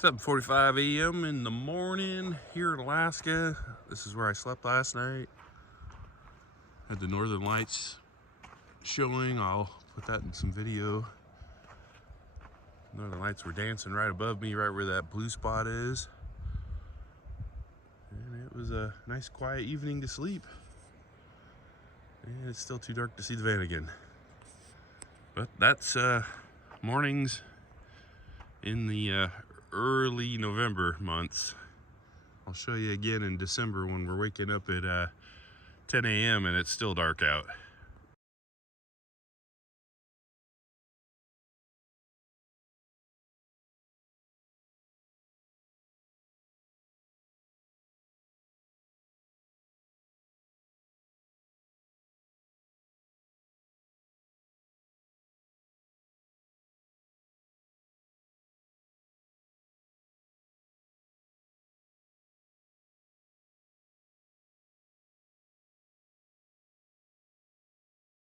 7:45 a.m. in the morning here in Alaska. This is where I slept last night. Had the northern lights showing. I'll put that in some video. Northern lights were dancing right above me, right where that blue spot is. And it was a nice quiet evening to sleep. And it's still too dark to see the Vanagon. But that's mornings in the early November months. I'll show you again in December when we're waking up at 10 a.m. and it's still dark out.